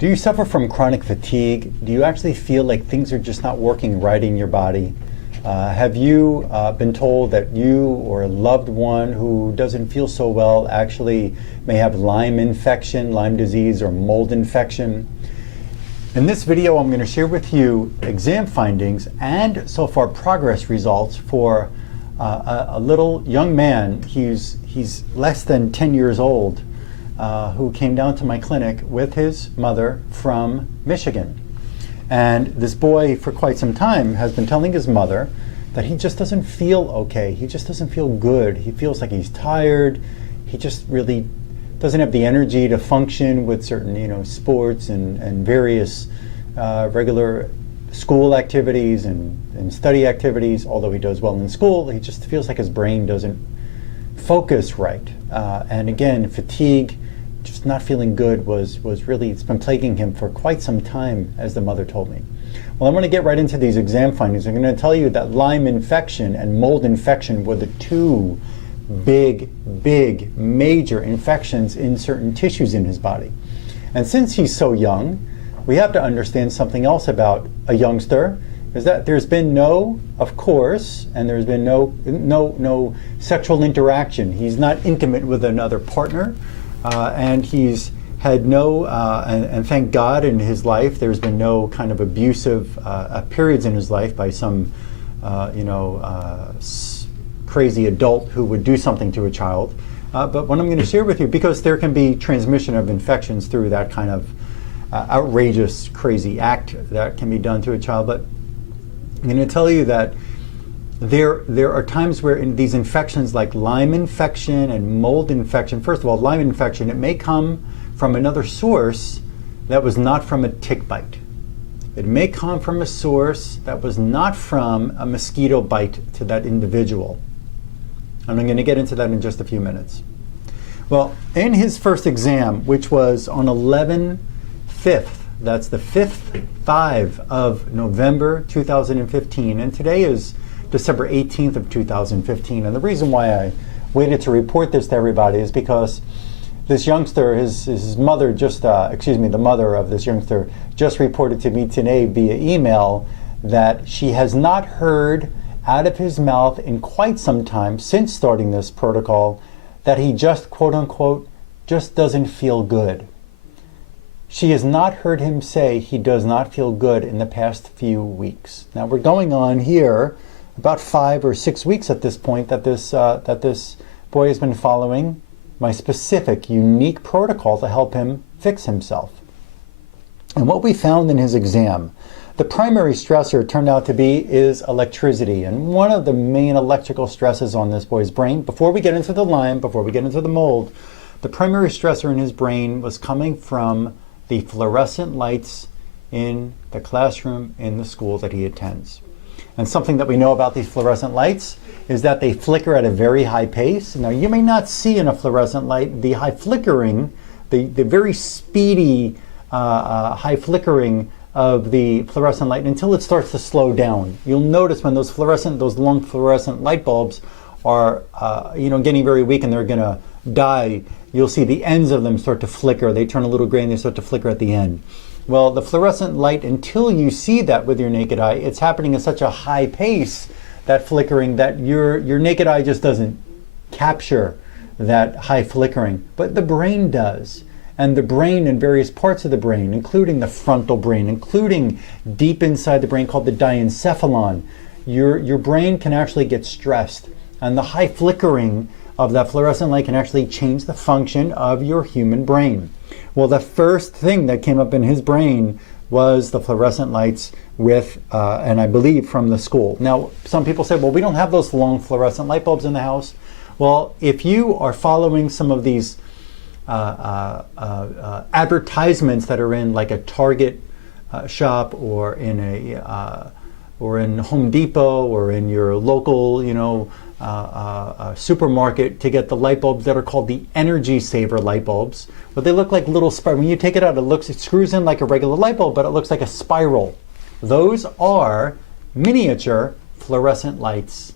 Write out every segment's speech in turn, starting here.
Do you suffer from chronic fatigue? Do you actually feel like things are just not working right in your body? Have you been told that you or a loved one who doesn't feel so well actually may have Lyme infection, Lyme disease, or mold infection? In this video, I'm going to share with you exam findings and so far progress results for a little young man. He's less than 10 years old, who came down to my clinic with his mother from Michigan. And this boy, for quite some time, has been telling his mother that he just doesn't feel okay. He just doesn't feel good. He feels like he's tired. He just really doesn't have the energy to function with certain, sports and various regular school activities and study activities. Although he does well in school, he just feels like his brain doesn't focus right. And again, fatigue, just not feeling good was really, it's been plaguing him for quite some time, as the mother told me. Well, I'm going to get right into these exam findings. I'm going to tell you that Lyme infection and mold infection were the two big, major infections in certain tissues in his body. And since he's so young, we have to understand something else about a youngster, is that there's been no sexual interaction. He's not intimate with another partner, and he's had no, and thank God in his life, there's been no kind of abusive periods in his life by some, crazy adult who would do something to a child. But what I'm going to share with you, because there can be transmission of infections through that kind of outrageous, crazy act that can be done to a child, but I'm going to tell you that there are times where in these infections like Lyme infection and mold infection, first of all, Lyme infection, it may come from another source that was not from a tick bite. It may come from a source that was not from a mosquito bite to that individual. And I'm going to get into that in just a few minutes. Well, in his first exam, which was on 11/5, that's the 5th of November 2015, and today is December 18th of 2015. And the reason why I waited to report this to everybody is because this youngster, his mother just, the mother of this youngster just reported to me today via email that she has not heard out of his mouth in quite some time since starting this protocol that he just, quote unquote, just doesn't feel good. She has not heard him say he does not feel good in the past few weeks. Now we're going on here about 5 or 6 weeks at this point that this boy has been following my specific, unique protocol to help him fix himself. And what we found in his exam, the primary stressor turned out to be is electricity. And one of the main electrical stresses on this boy's brain, before we get into the Lyme, before we get into the mold, the primary stressor in his brain was coming from the fluorescent lights in the classroom in the school that he attends. And something that we know about these fluorescent lights is that they flicker at a very high pace. Now, you may not see in a fluorescent light the high flickering, the very speedy high flickering of the fluorescent light until it starts to slow down. You'll notice when those long fluorescent light bulbs are getting very weak and they're going to die, you'll see the ends of them start to flicker. They turn a little gray and they start to flicker at the end. Well, the fluorescent light, until you see that with your naked eye, it's happening at such a high pace, that flickering, that your naked eye just doesn't capture that high flickering. But the brain does. And the brain and various parts of the brain, including the frontal brain, including deep inside the brain called the diencephalon, your brain can actually get stressed. And the high flickering of that fluorescent light can actually change the function of your human brain. Well, the first thing that came up in his brain was the fluorescent lights and I believe from the school. Now, some people say, well, we don't have those long fluorescent light bulbs in the house. Well, if you are following some of these advertisements that are in like a Target shop or in Home Depot or in your local, supermarket to get the light bulbs that are called the Energy Saver light bulbs, but they look like little spirals. When you take it out, it screws in like a regular light bulb, but it looks like a spiral. Those are miniature fluorescent lights.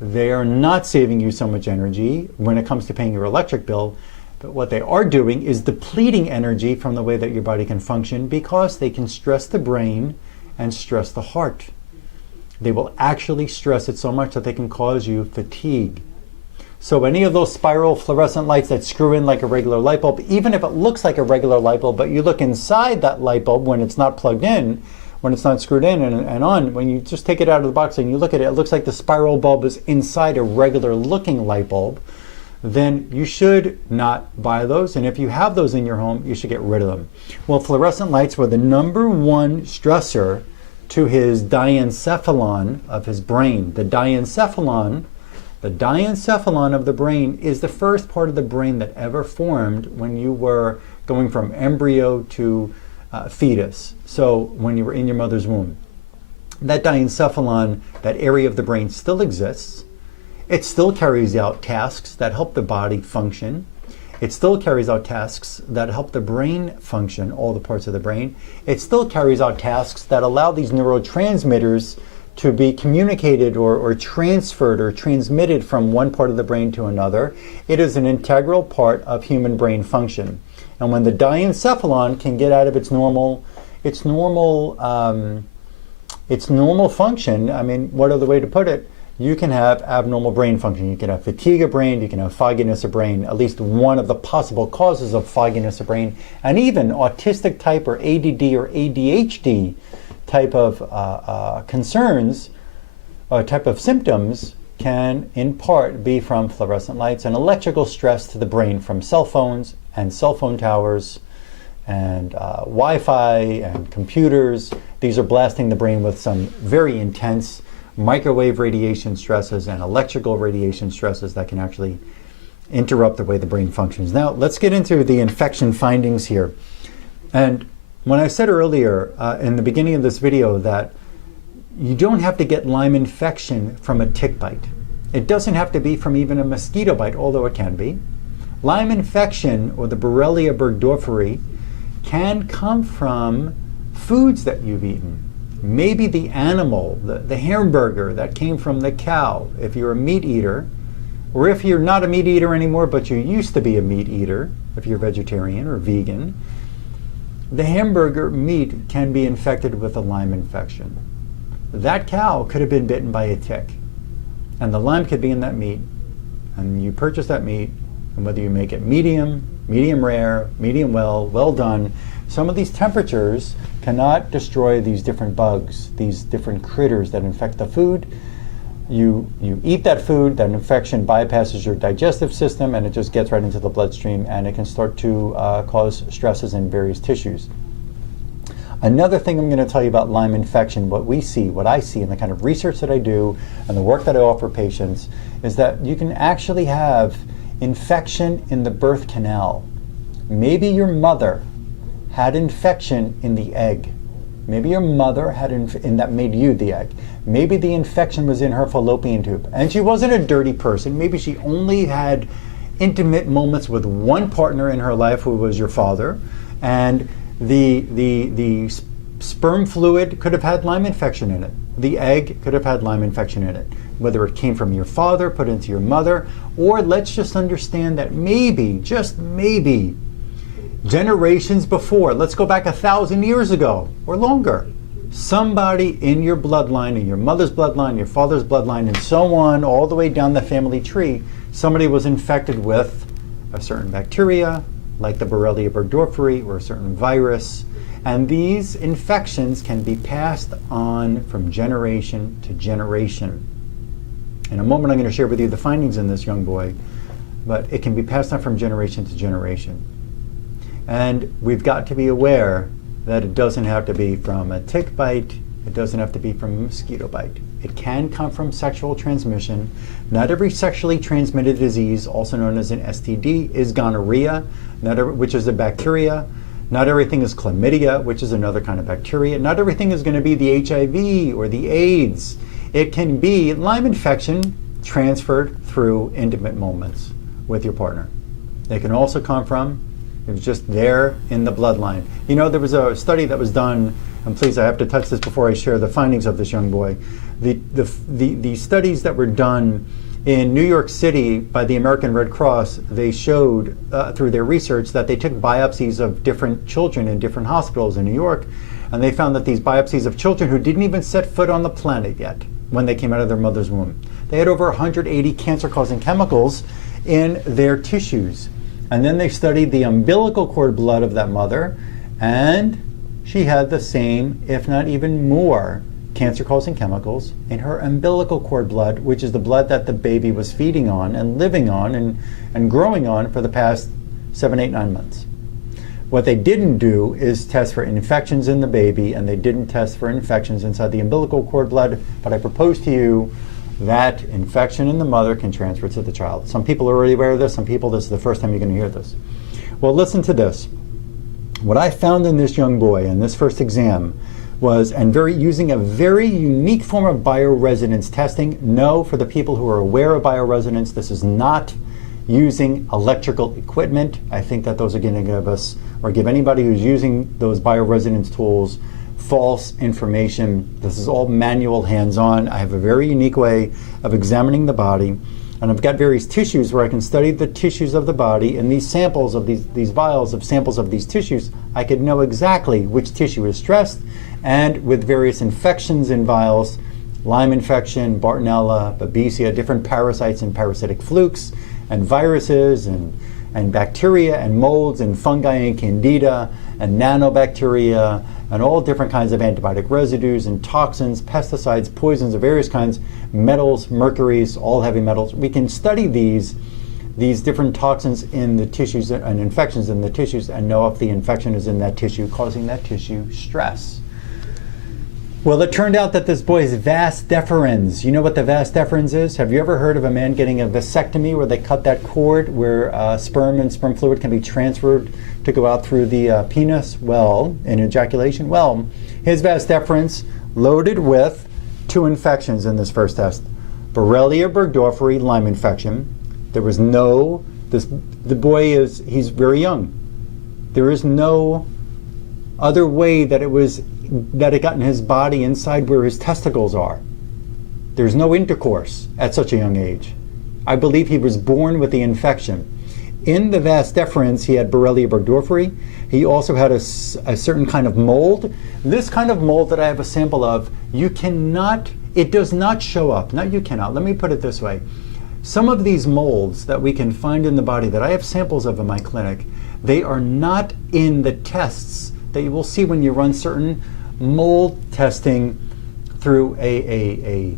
They are not saving you so much energy when it comes to paying your electric bill. But what they are doing is depleting energy from the way that your body can function, because they can stress the brain and stress the heart. They will actually stress it so much that they can cause you fatigue. So any of those spiral fluorescent lights that screw in like a regular light bulb, even if it looks like a regular light bulb, but you look inside that light bulb when it's not plugged in, when it's not screwed in and on, when you just take it out of the box and you look at it, it looks like the spiral bulb is inside a regular looking light bulb, then you should not buy those. And if you have those in your home, you should get rid of them. Well, fluorescent lights were the #1 stressor to his diencephalon of his brain. The diencephalon of the brain is the first part of the brain that ever formed when you were going from embryo to fetus. So when you were in your mother's womb. That diencephalon, that area of the brain, still exists. It still carries out tasks that help the body function. It still carries out tasks that help the brain function, all the parts of the brain. It still carries out tasks that allow these neurotransmitters to be communicated or transferred or transmitted from one part of the brain to another. It is an integral part of human brain function. And when the diencephalon can get out of its normal function, I mean, what other way to put it? You can have abnormal brain function. You can have fatigue of brain, you can have fogginess of brain, at least one of the possible causes of fogginess of brain, and even autistic type or ADD or ADHD type of concerns, or type of symptoms can in part be from fluorescent lights and electrical stress to the brain from cell phones and cell phone towers and Wi-Fi and computers. These are blasting the brain with some very intense microwave radiation stresses and electrical radiation stresses that can actually interrupt the way the brain functions. Now, let's get into the infection findings here. And when I said earlier in the beginning of this video that you don't have to get Lyme infection from a tick bite. It doesn't have to be from even a mosquito bite, although it can be. Lyme infection, or the Borrelia burgdorferi, can come from foods that you've eaten. Maybe the animal, the hamburger that came from the cow, if you're a meat eater, or if you're not a meat eater anymore, but you used to be a meat eater, if you're vegetarian or vegan, the hamburger meat can be infected with a Lyme infection. That cow could have been bitten by a tick, and the Lyme could be in that meat, and you purchase that meat, and whether you make it medium, medium rare, medium well done, some of these temperatures cannot destroy these different bugs, these different critters that infect the food. You eat that food, that infection bypasses your digestive system, and it just gets right into the bloodstream, and it can start to cause stresses in various tissues. Another thing I'm going to tell you about Lyme infection, what I see in the kind of research that I do and the work that I offer patients, is that you can actually have infection in the birth canal. Maybe your mother had infection in the egg. Maybe your mother had and that made you the egg. Maybe the infection was in her fallopian tube, and she wasn't a dirty person. Maybe she only had intimate moments with one partner in her life, who was your father, and the sperm fluid could have had Lyme infection in it. The egg could have had Lyme infection in it. Whether it came from your father, put into your mother, or let's just understand that maybe, just maybe, generations before, let's go back 1,000 years ago or longer, somebody in your bloodline, in your mother's bloodline, your father's bloodline, and so on, all the way down the family tree, somebody was infected with a certain bacteria, like the Borrelia burgdorferi, or a certain virus. And these infections can be passed on from generation to generation. In a moment, I'm going to share with you the findings in this young boy, but it can be passed on from generation to generation. And we've got to be aware that it doesn't have to be from a tick bite, it doesn't have to be from a mosquito bite. It can come from sexual transmission. Not every sexually transmitted disease, also known as an STD, is gonorrhea, which is a bacteria. Not everything is chlamydia, which is another kind of bacteria. Not everything is going to be the HIV or the AIDS. It can be Lyme infection transferred through intimate moments with your partner. It can also come from, it was just there in the bloodline. You know, there was a study that was done, and please, I have to touch this before I share the findings of this young boy. The studies that were done In New York City, by the American Red Cross, they showed through their research that they took biopsies of different children in different hospitals in New York, and they found that these biopsies of children who didn't even set foot on the planet yet when they came out of their mother's womb, they had over 180 cancer-causing chemicals in their tissues. And then they studied the umbilical cord blood of that mother, and she had the same, if not even more, cancer-causing chemicals in her umbilical cord blood, which is the blood that the baby was feeding on and living on and growing on for the past 7, 8, 9 months. What they didn't do is test for infections in the baby, and they didn't test for infections inside the umbilical cord blood, but I propose to you that infection in the mother can transfer to the child. Some people are already aware of this, some people this is the first time you're going to hear this. Well, listen to this. What I found in this young boy in this first exam was, using a very unique form of bioresonance testing. No, for the people who are aware of bioresonance, this is not using electrical equipment. I think that those are going to give us, or give anybody who's using those bioresonance tools, false information. This is all manual, hands-on. I have a very unique way of examining the body, and I've got various tissues where I can study the tissues of the body, and these samples of these vials of samples of these tissues, I could know exactly which tissue is stressed, and with various infections in vials, Lyme infection, Bartonella, Babesia, different parasites and parasitic flukes, and viruses, and bacteria, and molds, and fungi, and candida, and nanobacteria, and all different kinds of antibiotic residues, and toxins, pesticides, poisons of various kinds, metals, mercuries, all heavy metals. We can study these different toxins in the tissues and infections in the tissues and know if the infection is in that tissue, causing that tissue stress. Well, it turned out that this boy's vas deferens. You know what the vas deferens is? Have you ever heard of a man getting a vasectomy where they cut that cord where sperm and sperm fluid can be transferred to go out through the penis? Well, in ejaculation? Well, his vas deferens loaded with 2 infections in this first test. Borrelia burgdorferi, Lyme infection. There was no, the boy he's very young. There is no other way that it got in his body inside where his testicles are. There's no intercourse at such a young age. I believe he was born with the infection. In the vas deferens, he had Borrelia burgdorferi. He also had a certain kind of mold. This kind of mold that I have a sample of, it does not show up. Not you cannot. Let me put it this way. Some of these molds that we can find in the body that I have samples of in my clinic, they are not in the tests that you will see when you run certain mold testing through a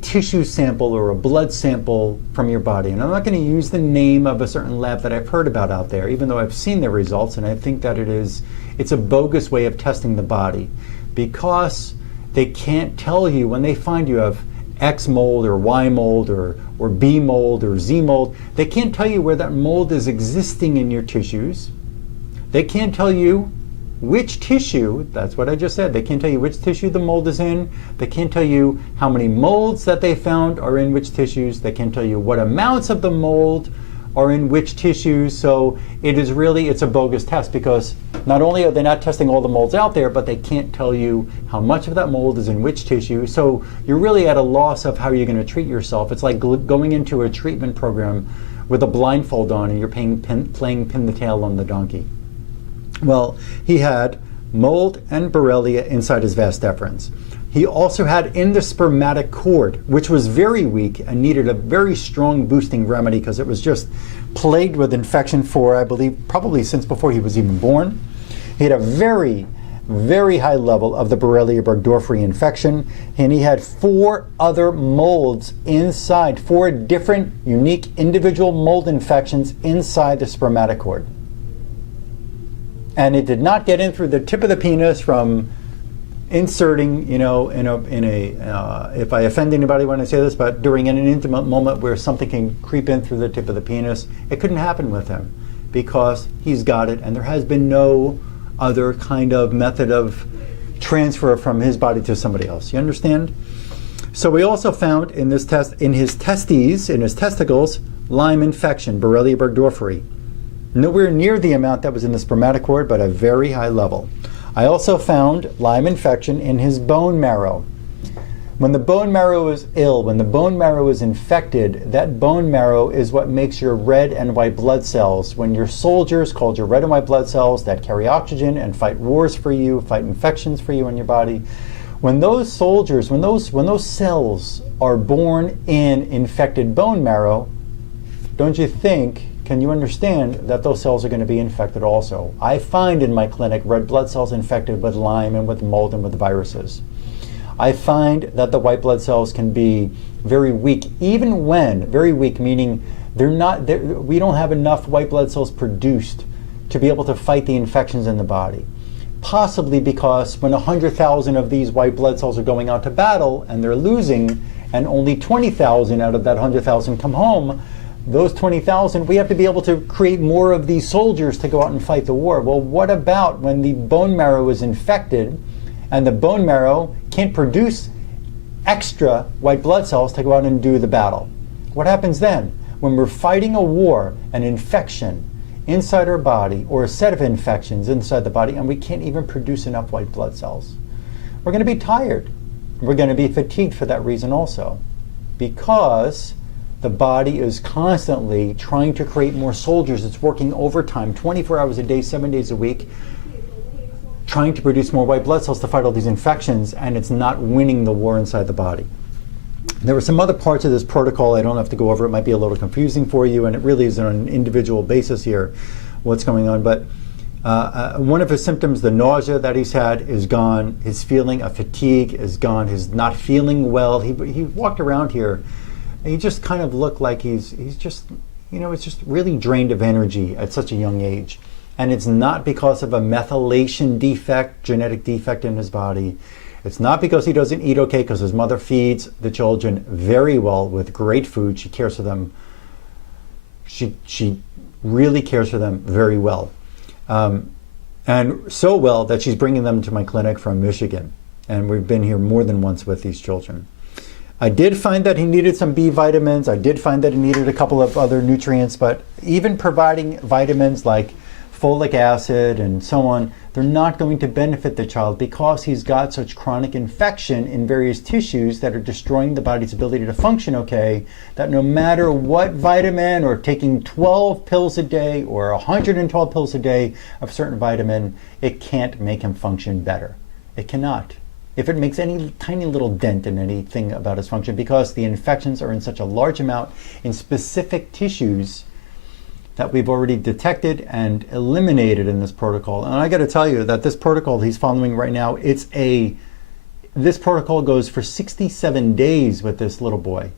tissue sample or a blood sample from your body. And I'm not going to use the name of a certain lab that I've heard about out there, even though I've seen their results, and I think that it's a bogus way of testing the body, because they can't tell you when they find you have X mold or Y mold or B mold or Z mold. They can't tell you where that mold is existing in your tissues. They can't tell you which tissue, that's what I just said, they can't tell you which tissue the mold is in. They can't tell you how many molds that they found are in which tissues. They can't tell you what amounts of the mold are in which tissues. So it's a bogus test, because not only are they not testing all the molds out there, but they can't tell you how much of that mold is in which tissue. So you're really at a loss of how you're going to treat yourself. It's like going into a treatment program with a blindfold on and you're playing pin the tail on the donkey. Well, he had mold and Borrelia inside his vas deferens. He also had in the spermatic cord, which was very weak and needed a very strong boosting remedy because it was just plagued with infection for, I believe, probably since before he was even born. He had a very, very high level of the Borrelia burgdorferi infection, and he had 4 other molds inside, 4 different unique individual mold infections inside the spermatic cord. And it did not get in through the tip of the penis from inserting, if I offend anybody when I say this, but during an intimate moment where something can creep in through the tip of the penis, it couldn't happen with him because he's got it, and there has been no other kind of method of transfer from his body to somebody else. You understand? So we also found in this test, in his testicles, Lyme infection, Borrelia burgdorferi. Nowhere near the amount that was in the spermatocord, but a very high level. I also found Lyme infection in his bone marrow. When the bone marrow is ill, when the bone marrow is infected, that bone marrow is what makes your red and white blood cells. When your soldiers, called your red and white blood cells that carry oxygen and fight wars for you, fight infections for you in your body, when those soldiers, when those cells are born in infected bone marrow, don't you think, can you understand that those cells are going to be infected also? I find in my clinic red blood cells infected with Lyme and with mold and with viruses. I find that the white blood cells can be very weak, even when, very weak, meaning we don't have enough white blood cells produced to be able to fight the infections in the body. Possibly because when 100,000 of these white blood cells are going out to battle and they're losing, and only 20,000 out of that 100,000 come home, those 20,000, we have to be able to create more of these soldiers to go out and fight the war. Well, what about when the bone marrow is infected and the bone marrow can't produce extra white blood cells to go out and do the battle? What happens then? When we're fighting a war, an infection inside our body, or a set of infections inside the body, and we can't even produce enough white blood cells, we're going to be tired. We're going to be fatigued for that reason also, because the body is constantly trying to create more soldiers. It's working overtime, 24 hours a day, 7 days a week, trying to produce more white blood cells to fight all these infections, and it's not winning the war inside the body. There were some other parts of this protocol I don't have to go over. It might be a little confusing for you, and it really is on an individual basis here what's going on. But one of his symptoms, the nausea that he's had, is gone. His feeling of fatigue is gone. His not feeling well. He walked around here, and he just kind of looked like he's just, it's just really drained of energy at such a young age. And it's not because of a methylation defect, genetic defect in his body. It's not because he doesn't eat okay, because his mother feeds the children very well with great food. She cares for them. She really cares for them very well. And so well that she's bringing them to my clinic from Michigan. And we've been here more than once with these children. I did find that he needed some B vitamins. I did find that he needed a couple of other nutrients, but even providing vitamins like folic acid and so on, they're not going to benefit the child because he's got such chronic infection in various tissues that are destroying the body's ability to function okay, that no matter what vitamin, or taking 12 pills a day or 112 pills a day of certain vitamin, it can't make him function better. It cannot. If it makes any tiny little dent in anything about his function, because the infections are in such a large amount in specific tissues that we've already detected and eliminated in this protocol. And I got to tell you that this protocol he's following right now, this protocol goes for 67 days with this little boy.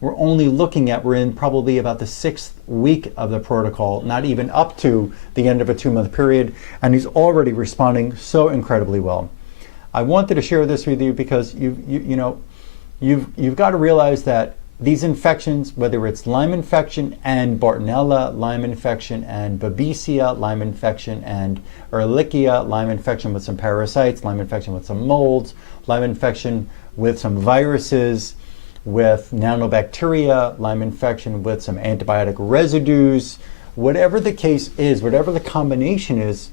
We're in probably about the 6th week of the protocol, not even up to the end of a 2-month period, and he's already responding so incredibly well. I wanted to share this with you because you've got to realize that these infections, whether it's Lyme infection and Bartonella, Lyme infection and Babesia, Lyme infection and Ehrlichia, Lyme infection with some parasites, Lyme infection with some molds, Lyme infection with some viruses, with nanobacteria, Lyme infection with some antibiotic residues, whatever the case is, whatever the combination is,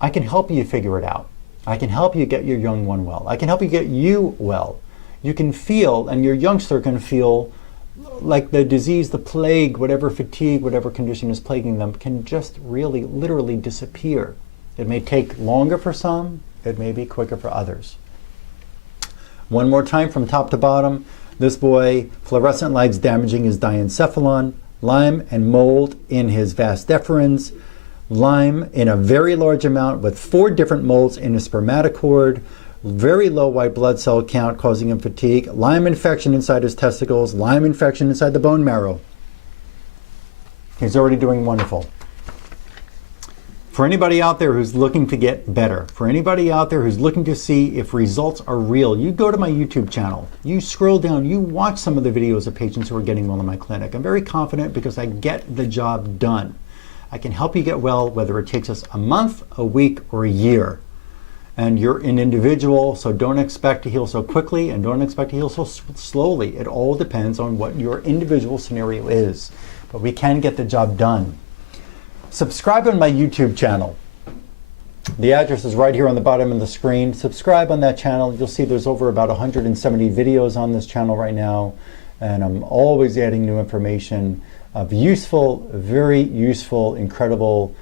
I can help you figure it out. I can help you get your young one well. I can help you get you well. You can feel, and your youngster can feel like the disease, the plague, whatever fatigue, whatever condition is plaguing them, can just really, literally disappear. It may take longer for some, it may be quicker for others. One more time from top to bottom. This boy, fluorescent lights damaging his diencephalon, Lyme and mold in his vas deferens, Lyme in a very large amount with 4 different molds in his spermatocord, very low white blood cell count causing him fatigue, Lyme infection inside his testicles, Lyme infection inside the bone marrow. He's already doing wonderful. For anybody out there who's looking to get better, for anybody out there who's looking to see if results are real, you go to my YouTube channel, you scroll down, you watch some of the videos of patients who are getting well in my clinic. I'm very confident because I get the job done. I can help you get well whether it takes us a month, a week, or a year. And you're an individual, so don't expect to heal so quickly and don't expect to heal so slowly. It all depends on what your individual scenario is. But we can get the job done. Subscribe on my YouTube channel. The address is right here on the bottom of the screen. Subscribe on that channel. You'll see there's over about 170 videos on this channel right now, and I'm always adding new information of useful, very useful, incredible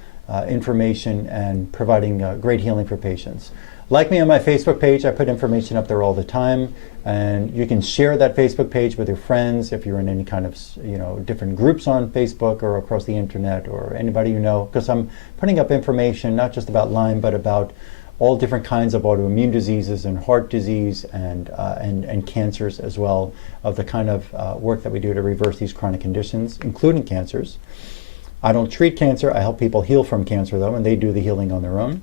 information and providing great healing for patients. Like me on my Facebook page. I put information up there all the time, and you can share that Facebook page with your friends if you're in any kind of different groups on Facebook or across the internet, or anybody you know, because I'm putting up information not just about Lyme but about all different kinds of autoimmune diseases and heart disease and cancers as well, of the kind of work that we do to reverse these chronic conditions, including cancers. I don't treat cancer. I help people heal from cancer, though, and they do the healing on their own.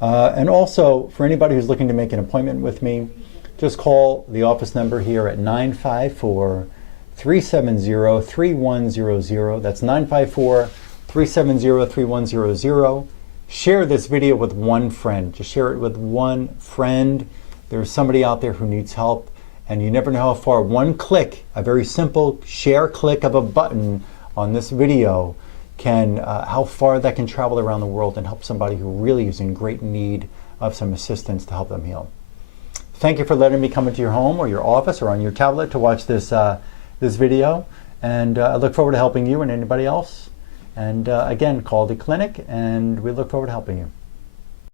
And also, for anybody who's looking to make an appointment with me, just call the office number here at 954-370-3100. That's 954-370-3100. Share this video with one friend. Just share it with one friend. There's somebody out there who needs help, and you never know how far one click, a very simple share click of a button on this video, can how far that can travel around the world and help somebody who really is in great need of some assistance to help them heal. Thank you for letting me come into your home or your office or on your tablet to watch this this video, and I look forward to helping you and anybody else. And again, call the clinic, and we look forward to helping you.